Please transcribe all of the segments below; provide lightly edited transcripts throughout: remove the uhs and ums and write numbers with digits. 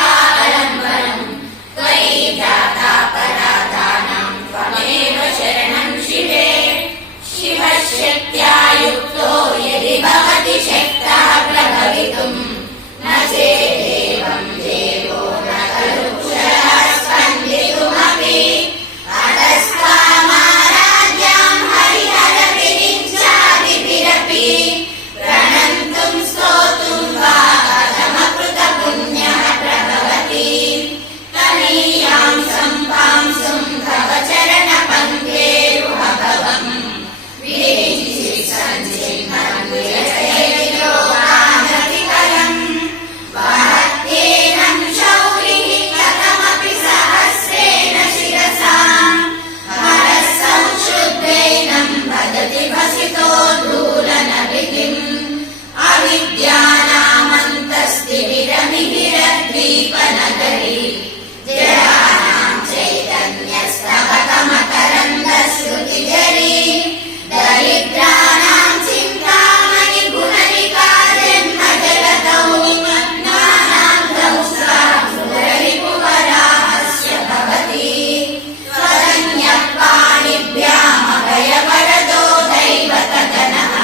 भूमिरेवावलम्बनम् त्वयि जातापराधानां त्वमेव शरणं शिवे शिवशक्त्या युक्तो यदि भवति शक्तः प्रभवितुं न चेदेवं देवो न खलु कुशलः स्पन्दितुमपि अतस्त्वामाराध्यां हरिहरविरिञ्चादिभिरपि प्रणन्तुं स्तोतुं वा कथमकृतपुण्यः प्रभवति तनीयां सम्पांसुं तव चरणपङ्केरुहभवम् विरिञ्चि सञ्चिह्नं विरचयति लोकानतिकलम् वहत्येनं शौरिः कथमपि सहस्रेण शिरसां हरः संशुद्धेनं भजति भसितो धूलनभिधिम् अविद्यानामन्तस्तिमिरमिहिरद्वीपनगरी जडानां चैतन्यस्तवकमकरन्दश्रुतिझरी दरिद्राणां चिन्तामणि गुणनिका जन्मजगतौ ज्ञानाब्धौ सा सुररिपुवराहस्य भवति त्वदन्यपाणिभ्यामभयवरदो दैवतगणः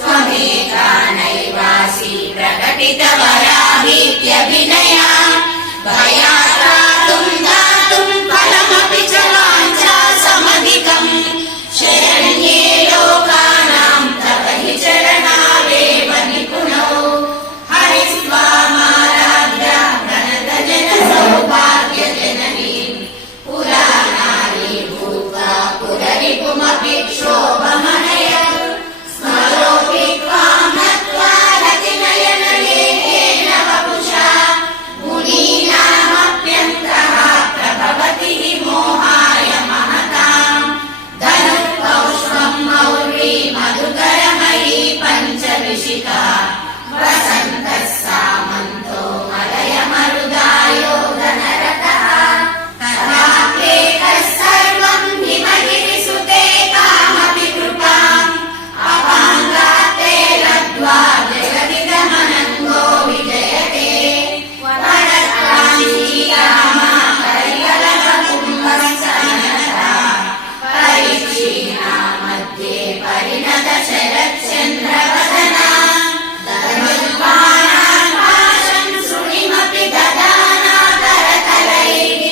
त्वमेकानैवासि प्रकटितवराभीत्यभिनया भयात्रातुं दातुं फलमपि च वाञ्छा समधिकम् शरण्ये लोकानां तव हि चरणावेव निपुणौ हरिस्त्वामाराध्या प्रणतजनसौभाग्यजननीं पुराणानि भूत्वा पुररिपुमपि क्षोभमनय स्मरोऽपि त्वां नत्वा रतिनयनलेखेन वपुषा मुनीनामप्यन्तः प्रभवति हि मोहाय महतां धनुर्पौष्पं मौर्वी मधुकरमयी पञ्चविशिखा वसन्तः सामन्तो मलयमरुदायो धनरतः तथाप्येकः सर्वं हिमगिरिसुते कामपि कृपाम् अपाङ्गाते लब्ध्वा जगदिदमनङ्गो विजयते वरत्रांशीयामा करिकलकुम्भस्तनता परीक्षीणा मध्ये परिणत शरच्चन्द्रवदना धनुर्बाणान् पाशं शृणिमपि ददाना करतलैः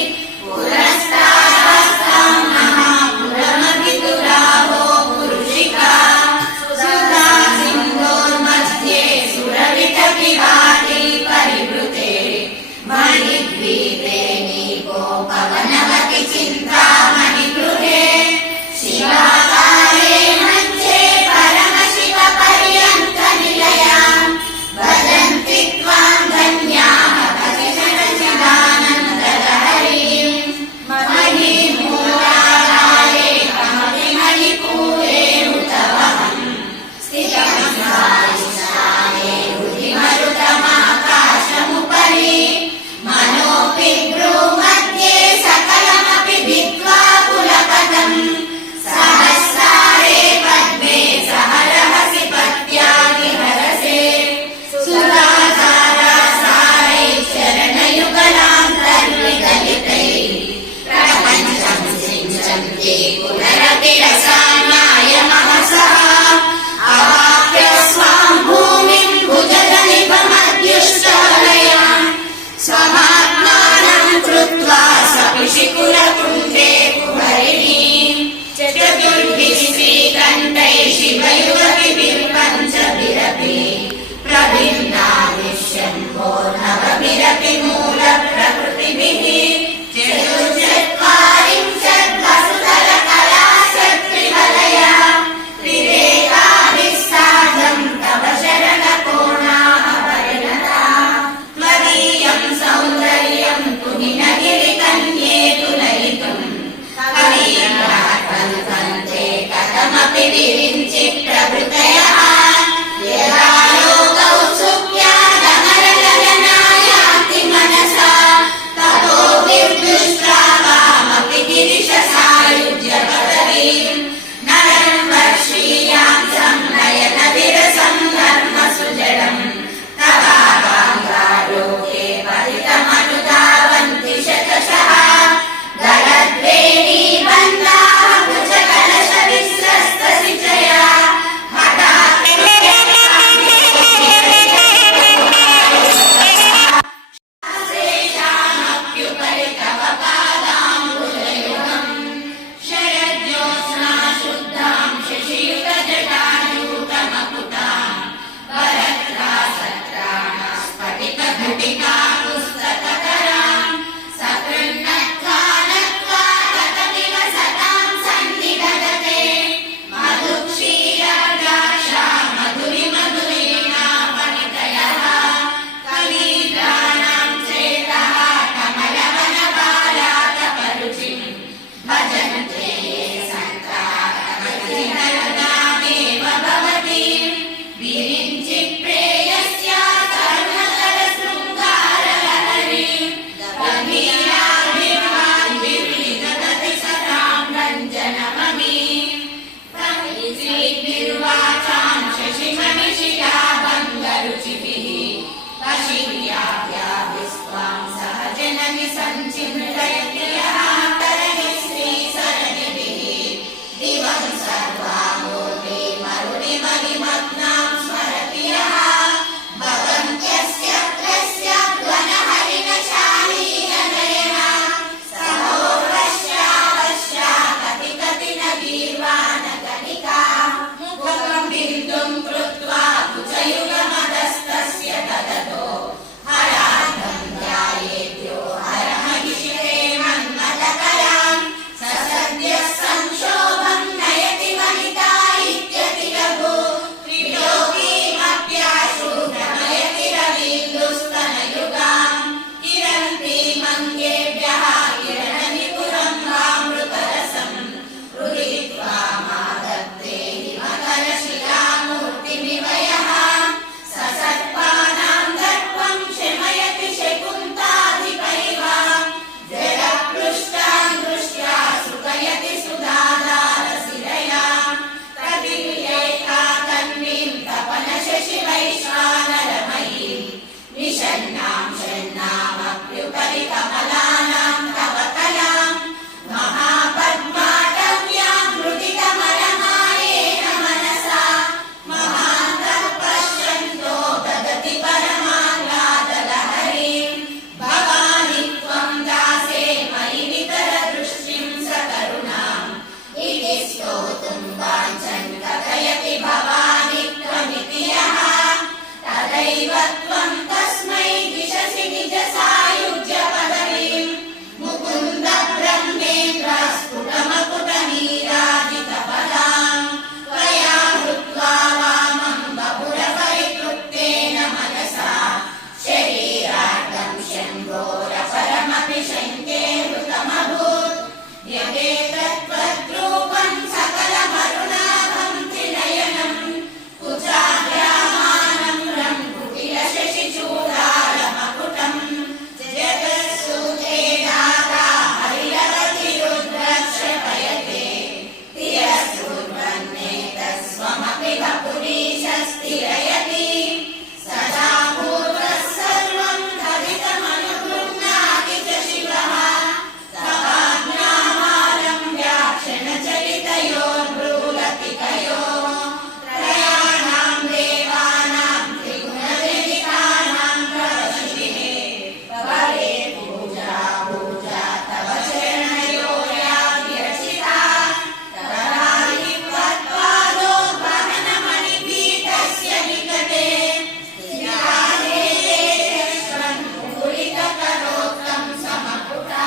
पुरस्तास्तां महापुरमपि दुराहो पुरुषिका सुधा सिन्धोर्मध्ये सुरवितपिवाति परिवृते मणिद्वीपे नीकोपवनवति चिन्तामणिगृहे शिवाकारे मध्ये परमशिवपर्यन्तनिलयां भजन्ति त्वां धन्याः भजनचिदानन्दलहरीं मणिमूलाधारे कमपि मणिपूरे हुतवहम् स्थितं स्थाने हृदि मरुतमाकाशमुपरि घटिका पुस्तककरां सकृन्नत्वा नत्वा ततमिव सतां सन्निधत्ते मधुक्षीरद्राक्षा मधुरिमधुरीणा वनितयः कवीन्द्राणां चेतः कमलवनबालातपरुचिं भजन्ते ये सन्ताः भवतीं विरिञ्चि प्रेयस्या कर्णकरशृङ्गारलहरीं गभीराभिर्वाग्भिर्विदधति सतां रञ्जनममीं श्रीर्वाचां शशिमनिशिखा भङ्गरुचिभिः वशीर्याभ्याभिस्त्वां सह जननि सञ्चिन्तयति यः तरहि श्रीसरणिभिः दिवं सर्वामूर्ति मरुणिमणिमग्नां स्मरति यः भवन्त्यस्य ध्वनहरिणशालीननयना सहोर्वश्यावश्या कति कति न गीर्वाणकणिका मुखं बिन्दुं कृत्वा कुचयुगमदस्तस्य तदतो हरार्धं ध्यायेद्यो हरमहिषिते मन्मथकलां ससद्यः संक्षोभं नयति वनिता इत्यतिलघु त्रिलोकीमप्याशु भ्रमयति रवीन्दुस्तनयुगां किरन्तीमङ्गेभ्यः किरणनिपुरं वामृतरसं रुदित्वा मादत्ते हिमकरशिलामूर्तिमिव यः ससत्पानां दर्पं शमयति शकुन्ताधिपैव जलपृष्ठां दृष्ट्या सुखयति सुधाधारशिरया प्रतिलेखा तन्वीं तपनशशिवैश्वानरमयीं निषण्णां षण्णामप्युपरि कमलानां तव कलां महापद्माटव्यां हृदितमरमायेन मनसा महान्तः पश्यन्तो ददति परमाह्लादलहरीं भवानि त्वं दासे मयि नितरदृष्टिं सकरुणाम् इति स्तोतुं वाञ्छन् कथयति भवानि त्वमिति यः तदैव त्वं तस्मै दिशसि निजसायुज्यपदवीं मुकुन्द ब्रह्मेन्द्र स्फुटमकुटनीराजितपदां त्वया हृत्वा वामं बपुरपरितृप्तेन मनसा शरीरार्धं शम्भोरपरमपि शङ्के हृतमभूत् यदेतत्त्वद्रूपं सकलमरुणाभं त्रिनयनं कुचाग्रामानं रङ्कुटिलशशिचूडालमकुटं जगत्सूते दाता हरिरवतिरुद्रक्षपयते तिरस्कुर्वन्नेतस्त्वमपि वपुरीशस्थिरयति सदा पूर्वः सर्वं हरितमनुगृह्णाति च शिवः तवाज्ञामालम्ब्या क्षणचलितयोर्भ्रूलतिकयोः त्रयाणां देवानां त्रिगुणवेदिकानां प्रवशिभिः भवे पूजा पूजा तव चरणयोर्या विरचिता तदाहि त्वत्पादो वहनमणिपीठस्य निकटे मुकुलितकरोक्तं समपुटा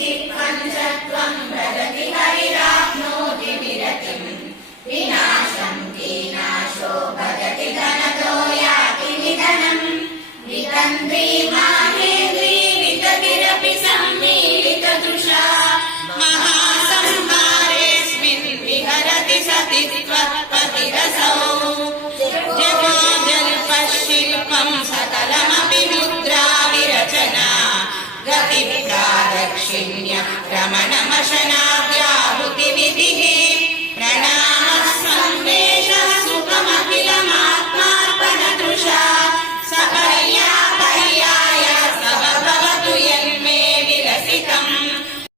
विरिञ्चित्पञ्चत्वं भजति हरिराप्नोति विरतिं विनाशं कीनाशो भजति धनतो याति निधनं वितन्द्री माहेन्द्री विततिरपि सम्मीलितदृशा महासंहारेऽस्मिन् विहरति सति त्वत्पतिरसौ जगोजल्पशिल्पं सकलमपि मुद्रा विरचना गतिप्रादक्षिण्य रमणमशना